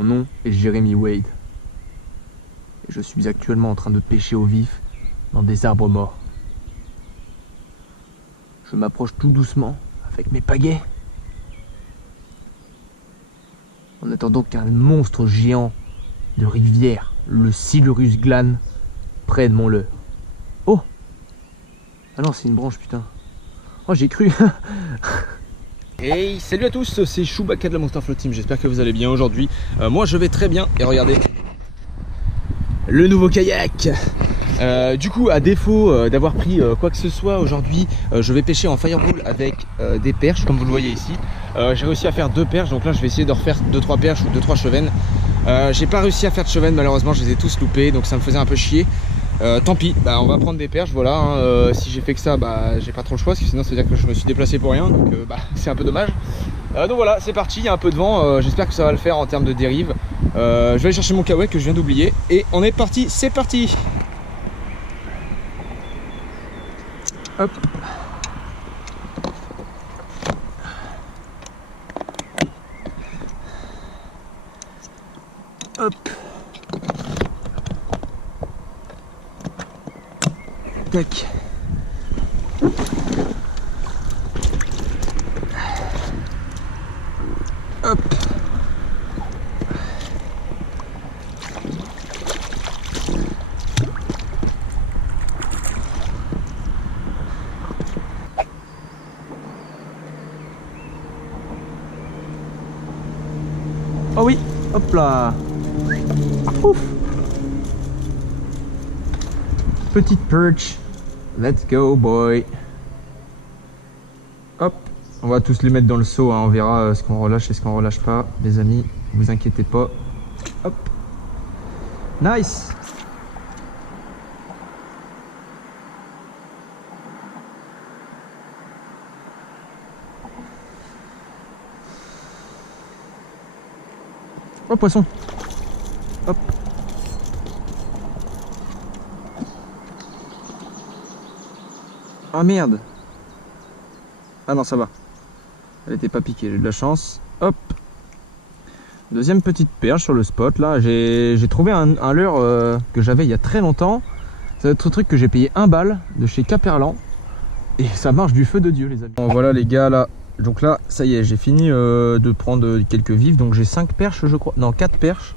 Mon nom est Jeremy Wade. Et je suis actuellement en train de pêcher au vif dans des arbres morts. Je m'approche tout doucement avec mes pagaies, en attendant qu'un monstre géant de rivière, le Silurus glane, prenne mon leurre. Oh! Ah non, c'est une branche, putain. Oh, j'ai cru. Hey, salut à tous, c'est Chewbacca de la Monster Float Team, j'espère que vous allez bien aujourd'hui. Moi je vais très bien et regardez le nouveau kayak. Du coup, à défaut d'avoir pris quoi que ce soit aujourd'hui, je vais pêcher en fireball avec des perches comme vous le voyez ici. J'ai réussi à faire 2 perches, donc là je vais essayer de refaire 2-3 perches ou 2-3 chevennes. J'ai pas réussi à faire de chevennes, malheureusement je les ai tous loupés, donc ça me faisait un peu chier. Tant pis, on va prendre des perches, voilà, hein. Si j'ai fait que ça, j'ai pas trop le choix, parce que sinon ça veut dire que je me suis déplacé pour rien, donc c'est un peu dommage. Donc voilà, c'est parti, il y a un peu de vent, j'espère que ça va le faire en termes de dérive. Je vais aller chercher mon kayak que je viens d'oublier, et on est parti, c'est parti. Hop. Hop. Tac. Hop. Oh oui, hop là. Ouf. Petite perch. Let's go boy. Hop. On va tous les mettre dans le seau, hein. On verra ce qu'on relâche et ce qu'on relâche pas. Les amis, vous inquiétez pas. Hop. Nice. Oh poisson. Hop. Oh merde. Ah non, ça va. Elle était pas piquée, j'ai de la chance. Hop. Deuxième petite perche sur le spot là. J'ai trouvé un leurre que j'avais il y a très longtemps. C'est un truc que j'ai payé 1 balle de chez Caperlan. Et ça marche du feu de Dieu les amis. Bon, voilà les gars là. Donc là, ça y est, j'ai fini de prendre quelques vifs. Donc j'ai 5 perches je crois. Non, 4 perches.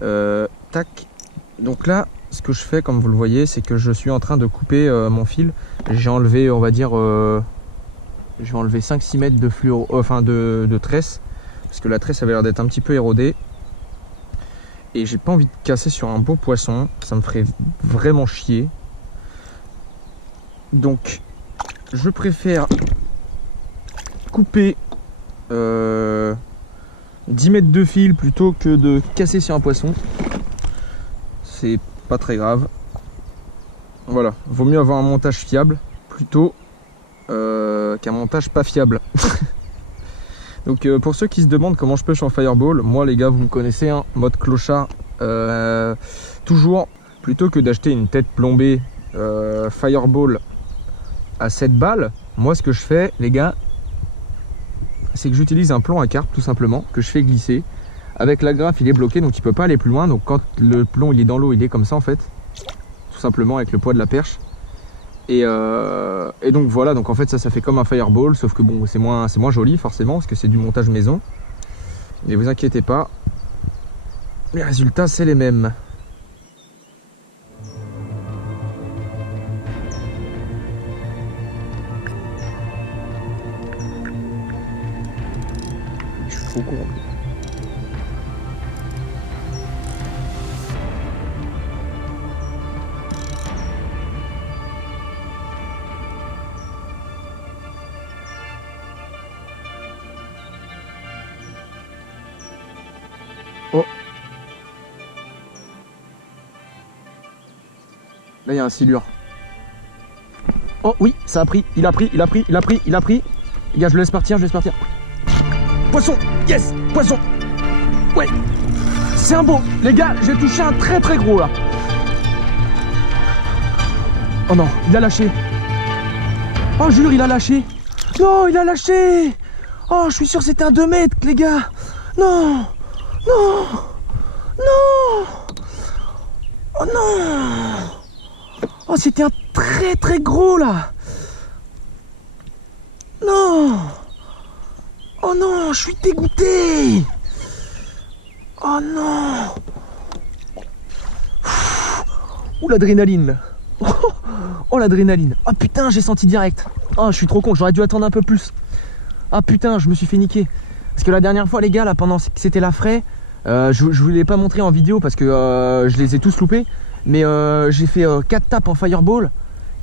Tac. Donc là, ce que je fais comme vous le voyez, c'est que je suis en train de couper mon fil. J'ai enlevé, on va dire, j'ai enlevé 5-6 mètres de fluoro, enfin de tresse. Parce que la tresse avait l'air d'être un petit peu érodée. Et j'ai pas envie de casser sur un beau poisson. Ça me ferait vraiment chier. Donc, je préfère couper 10 mètres de fil plutôt que de casser sur un poisson. C'est pas très grave. Voilà, vaut mieux avoir un montage fiable plutôt qu'un montage pas fiable. Donc pour ceux qui se demandent comment je pêche en fireball, moi les gars vous me connaissez, hein, mode clochard, toujours plutôt que d'acheter une tête plombée fireball à 7 balles, moi ce que je fais les gars, c'est que j'utilise un plomb à carpe tout simplement, que je fais glisser. Avec l'agrafe il est bloqué donc il peut pas aller plus loin, donc quand le plomb il est dans l'eau il est comme ça en fait, tout simplement avec le poids de la perche. Et donc voilà, donc en fait ça fait comme un fireball, sauf que bon c'est moins joli forcément parce que c'est du montage maison. Mais vous inquiétez pas, les résultats c'est les mêmes. Je suis trop con. Oh. Là il y a un silure. Oh oui, ça a pris, il a pris. Les gars, je le laisse partir, Poisson, yes, poisson. Ouais. C'est un beau. Les gars, j'ai touché un très gros là. Oh non, il a lâché. Oh jure, il a lâché. Non, il a lâché. Oh, je suis sûr que c'était un 2 mètres, les gars. Non. Non. Oh, c'était un très gros là. Non. Oh non, je suis dégoûté. Oh non. Ouh, l'adrénaline là. Oh, l'adrénaline. Oh putain, j'ai senti direct. Oh, je suis trop con, j'aurais dû attendre un peu plus. Ah putain, je me suis fait niquer. Parce que la dernière fois les gars, là pendant que c'était la fraie, je vous l'ai pas montré en vidéo parce que je les ai tous loupés. Mais j'ai fait 4 tapes en fireball.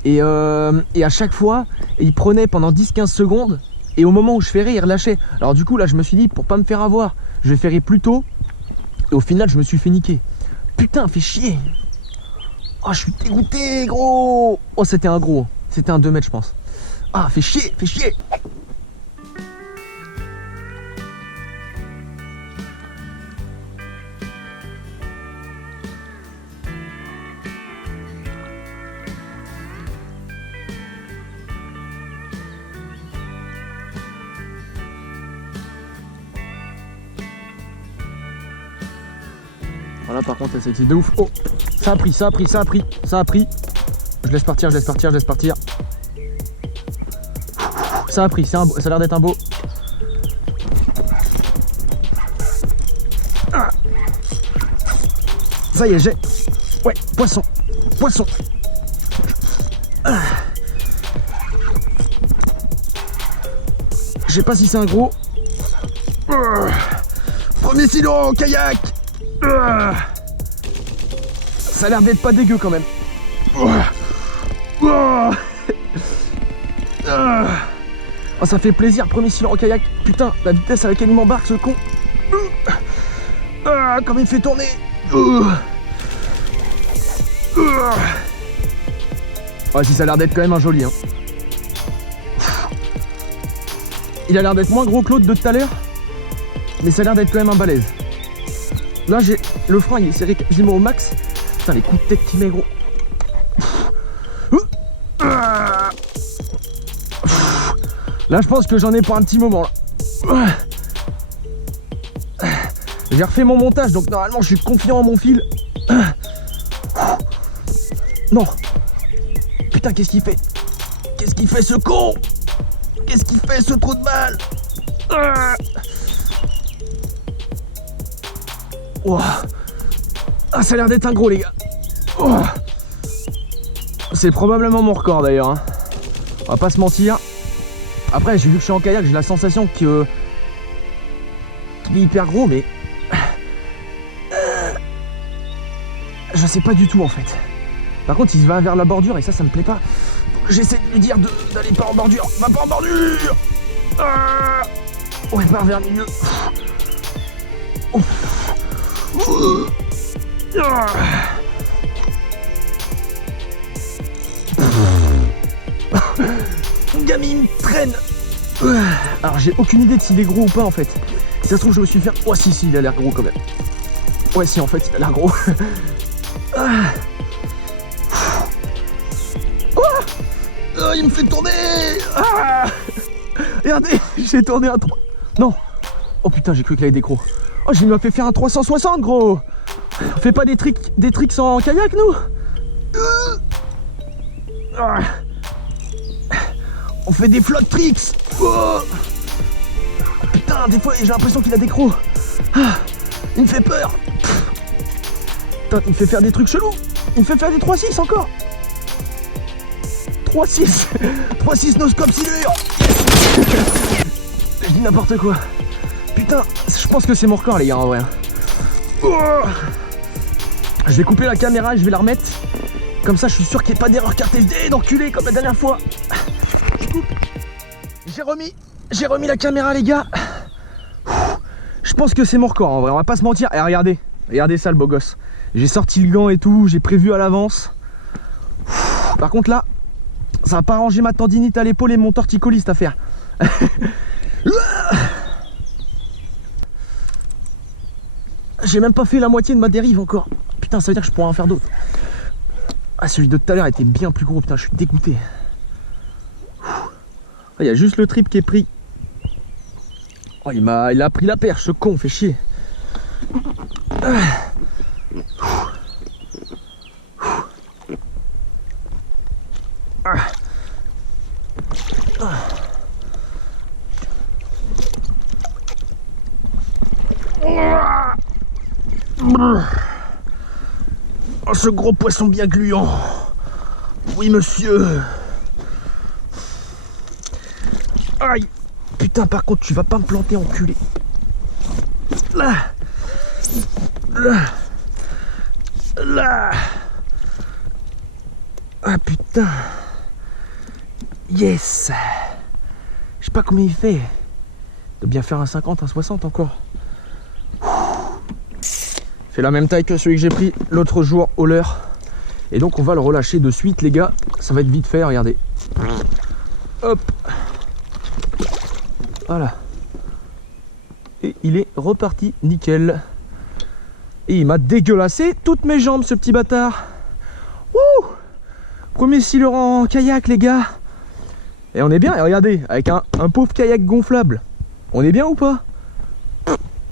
Et à chaque fois, il prenait pendant 10-15 secondes. Et au moment où je ferrais, il relâchait. Alors du coup là je me suis dit, pour pas me faire avoir, je vais ferrer plus tôt. Et au final je me suis fait niquer. Putain, fait chier. Oh, je suis dégoûté gros. Oh, c'était un gros. C'était un 2 mètres je pense. Ah, fait chier, fait chier. Voilà, par contre, c'est de ouf. Oh, ça a pris. Je laisse partir. Ça a pris, ça a l'air d'être un beau. Ah. Ça y est, j'ai. Ouais, poisson. Ah. Je sais pas si c'est un gros. Premier silo au kayak. Ça a l'air d'être pas dégueu quand même. Oh, ça fait plaisir, premier silo en kayak. Putain, la vitesse à laquelle il m'embarque ce con. Comme il me fait tourner. Ouais, si ça a l'air d'être quand même un joli hein. Il a l'air d'être moins gros que l'autre de tout à l'heure, mais ça a l'air d'être quand même un balèze. Là j'ai le frein, il est serré quasiment au max. Putain, les coups de tête qu'il met gros. Là je pense que j'en ai pour un petit moment là. J'ai refait mon montage donc normalement je suis confiant en mon fil. Non. Putain, qu'est-ce qu'il fait? Qu'est-ce qu'il fait ce con? Qu'est-ce qu'il fait ce trou de balle? Oh. Ah, ça a l'air d'être un gros les gars. Oh. C'est probablement mon record d'ailleurs hein. On va pas se mentir. Après vu que je suis en kayak, j'ai la sensation qu'il est hyper gros mais je sais pas du tout en fait. Par contre il va vers la bordure et ça me plaît pas. J'essaie de lui dire d'aller pas en bordure. Va pas en bordure. Ouais, part vers le milieu. Mon gamin il me traîne. Alors j'ai aucune idée de s'il est gros ou pas en fait. Si ça se trouve je me suis fait... Oh si il a l'air gros quand même. Ouais si en fait il a l'air gros. Il me fait tourner. Regardez, j'ai tourné un 3. Non. Oh putain, j'ai cru qu'il avait des gros. Oh, il m'a fait faire un 360 gros. On fait pas des tricks en kayak nous. On fait des flotte tricks. Oh. Putain, des fois j'ai l'impression qu'il a des gros. Il me fait peur. Putain, il me fait faire des trucs chelous. Il me fait faire des 3-6 encore. 3-6 noscope silure. Je dis n'importe quoi. Putain, je pense que c'est mon record les gars en vrai. Je vais couper la caméra et je vais la remettre. Comme ça je suis sûr qu'il n'y ait pas d'erreur carte SD d'enculé comme la dernière fois. Je coupe. J'ai remis la caméra les gars. Je pense que c'est mon record en vrai, on va pas se mentir. Et regardez ça le beau gosse. J'ai sorti le gant et tout, j'ai prévu à l'avance. Par contre là, ça va pas arranger ma tendinite à l'épaule et mon torticolis cette affaire. J'ai même pas fait la moitié de ma dérive encore. Putain, ça veut dire que je pourrais en faire d'autres. Ah, celui de tout à l'heure était bien plus gros, putain, je suis dégoûté. Il y a juste le trip qui est pris. Oh, il a pris la perche, ce con, fait chier. Oh, ce gros poisson bien gluant. Oui, monsieur. Aïe. Putain, par contre, tu vas pas me planter, enculé. Là. Là. Là. Ah, putain. Yes. Je sais pas combien il fait. Il doit bien faire un 50, un 60 encore. Fait la même taille que celui que j'ai pris l'autre jour au leurre. Et donc on va le relâcher de suite les gars. Ça va être vite fait, regardez. Hop. Voilà. Et il est reparti nickel. Et il m'a dégueulassé toutes mes jambes ce petit bâtard. Wouh. Premier silure en kayak les gars. Et on est bien, et regardez, avec un pauvre kayak gonflable. On est bien ou pas?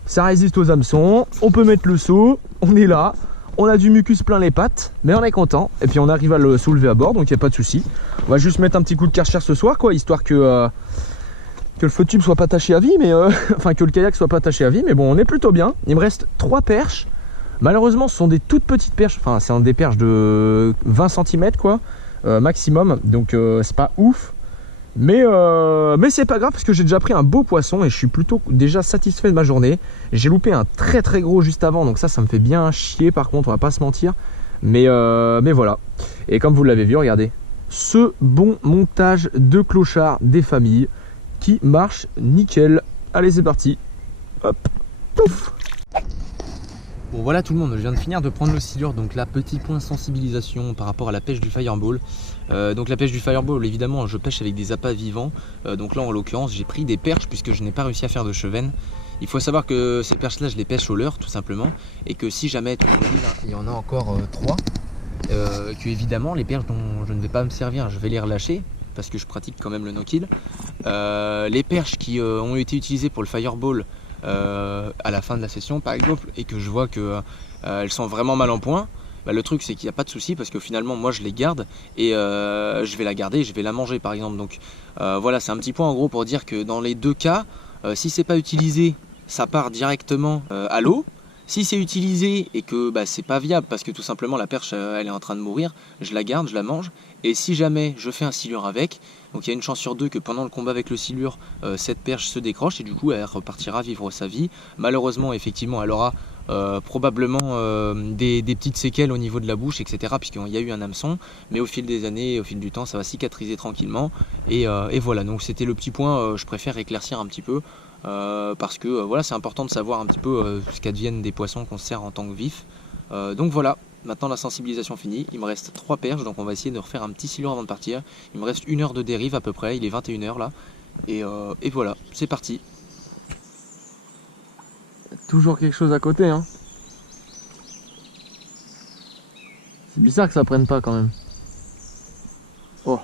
Ça résiste aux hameçons, on peut mettre le seau, on est là, on a du mucus plein les pattes, mais on est content. Et puis on arrive à le soulever à bord, donc il n'y a pas de souci. On va juste mettre un petit coup de Karcher ce soir, quoi, histoire que le feu tube soit pas taché à vie, mais enfin que le kayak soit pas taché à vie, mais bon, on est plutôt bien. Il me reste 3 perches. Malheureusement, ce sont des toutes petites perches, enfin c'est des perches de 20 cm quoi, maximum, donc c'est pas ouf. Mais c'est pas grave parce que j'ai déjà pris un beau poisson et je suis plutôt déjà satisfait de ma journée. J'ai loupé un très très gros juste avant, donc ça me fait bien chier par contre, on va pas se mentir. Mais voilà. Et comme vous l'avez vu, regardez, ce bon montage de clochard des familles qui marche nickel. Allez, c'est parti. Hop, pouf. Bon voilà tout le monde, je viens de finir de prendre le silure, donc là petit point sensibilisation par rapport à la pêche du fireball. Donc la pêche du fireball, évidemment je pêche avec des appâts vivants, donc là en l'occurrence j'ai pris des perches puisque je n'ai pas réussi à faire de chevenne. Il faut savoir que ces perches là je les pêche au leurre tout simplement, et que si jamais il y en a encore 3, que évidemment les perches dont je ne vais pas me servir, je vais les relâcher parce que je pratique quand même le no-kill. Les perches qui ont été utilisées pour le fireball à la fin de la session par exemple, et que je vois que elles sont vraiment mal en point, bah, le truc c'est qu'il n'y a pas de souci parce que finalement moi je les garde et je vais la garder et je vais la manger par exemple. Donc voilà, c'est un petit point en gros pour dire que dans les deux cas, si c'est pas utilisé, ça part directement à l'eau. Si c'est utilisé et que bah, c'est pas viable parce que tout simplement la perche elle est en train de mourir, je la garde, je la mange. Et si jamais je fais un silure avec, donc il y a une chance sur 2 que pendant le combat avec le silure, cette perche se décroche et du coup elle repartira vivre sa vie. Malheureusement effectivement elle aura probablement des petites séquelles au niveau de la bouche, etc. puisqu'il y a eu un hameçon, mais au fil des années, au fil du temps ça va cicatriser tranquillement. Et voilà, donc c'était le petit point, je préfère éclaircir un petit peu. Parce que voilà, c'est important de savoir un petit peu ce qu'adviennent des poissons qu'on sert en tant que vif. Donc voilà, maintenant la sensibilisation finie, il me reste 3 perches, donc on va essayer de refaire un petit silure avant de partir. Il me reste 1 heure de dérive à peu près, il est 21 h là, et voilà, c'est parti. Toujours quelque chose à côté hein. C'est bizarre que ça prenne pas quand même. Oh.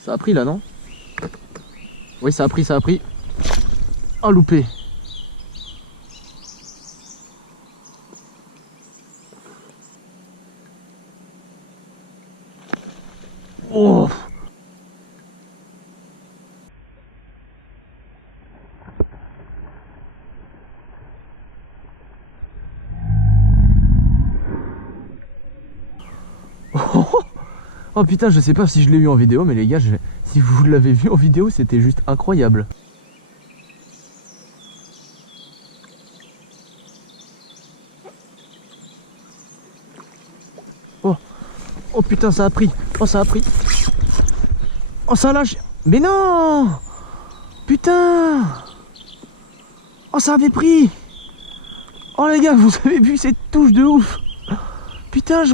Ça a pris là non? Oui, ça a pris, ça a pris. Oh, loupé. Oh. Oh putain, je sais pas si je l'ai eu en vidéo, mais les gars, si vous l'avez vu en vidéo, c'était juste incroyable. Oh, oh putain, ça a pris. Oh, ça a pris. Oh, ça lâche. Mais non. Putain. Oh, ça avait pris. Oh les gars, vous avez vu cette touche de ouf. Putain,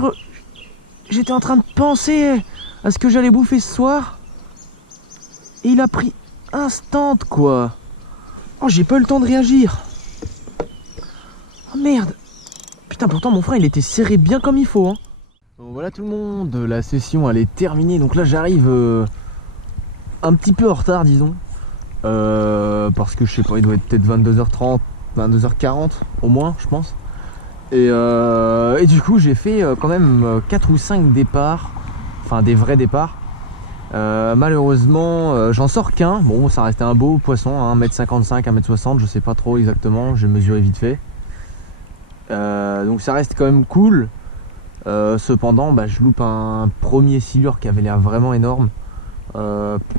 j'étais en train de penser à ce que j'allais bouffer ce soir. Et il a pris instant quoi. Oh, j'ai pas eu le temps de réagir. Oh merde. Putain, pourtant mon frein il était serré bien comme il faut hein. Bon, voilà tout le monde, la session elle est terminée. Donc là j'arrive un petit peu en retard disons. Parce que je sais pas, il doit être peut-être 22h30, 22h40 au moins je pense. Et du coup j'ai fait quand même 4 ou 5 départs, enfin des vrais départs. Malheureusement j'en sors qu'un. Bon, ça restait un beau poisson, hein, 1m55, 1m60, je sais pas trop exactement, j'ai mesuré vite fait. Donc ça reste quand même cool. Cependant je loupe un premier silure qui avait l'air vraiment énorme,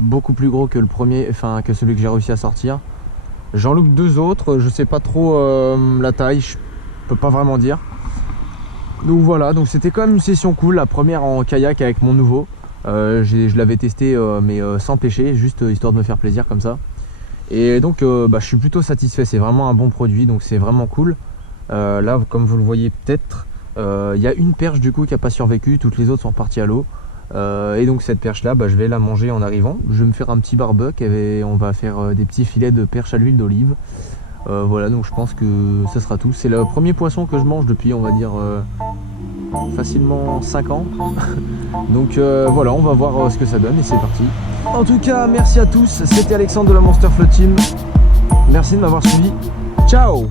beaucoup plus gros que le premier, enfin que celui que j'ai réussi à sortir. J'en loupe 2 autres, je sais pas trop la taille, je peux pas vraiment dire. Donc voilà, donc c'était quand même une session cool, la première en kayak avec mon nouveau. Je l'avais testé mais sans pêcher, juste histoire de me faire plaisir comme ça. Et donc je suis plutôt satisfait, c'est vraiment un bon produit, donc c'est vraiment cool. Là comme vous le voyez peut-être, il y a une perche du coup qui a pas survécu, toutes les autres sont reparties à l'eau. Et donc cette perche là je vais la manger en arrivant. Je vais me faire un petit barbecue et on va faire des petits filets de perche à l'huile d'olive. Voilà, donc je pense que ça sera tout. C'est le premier poisson que je mange depuis on va dire facilement 5 ans. Donc voilà, on va voir ce que ça donne et c'est parti. En tout cas merci à tous, c'était Alexandre de la Monster Float Team. Merci de m'avoir suivi. Ciao.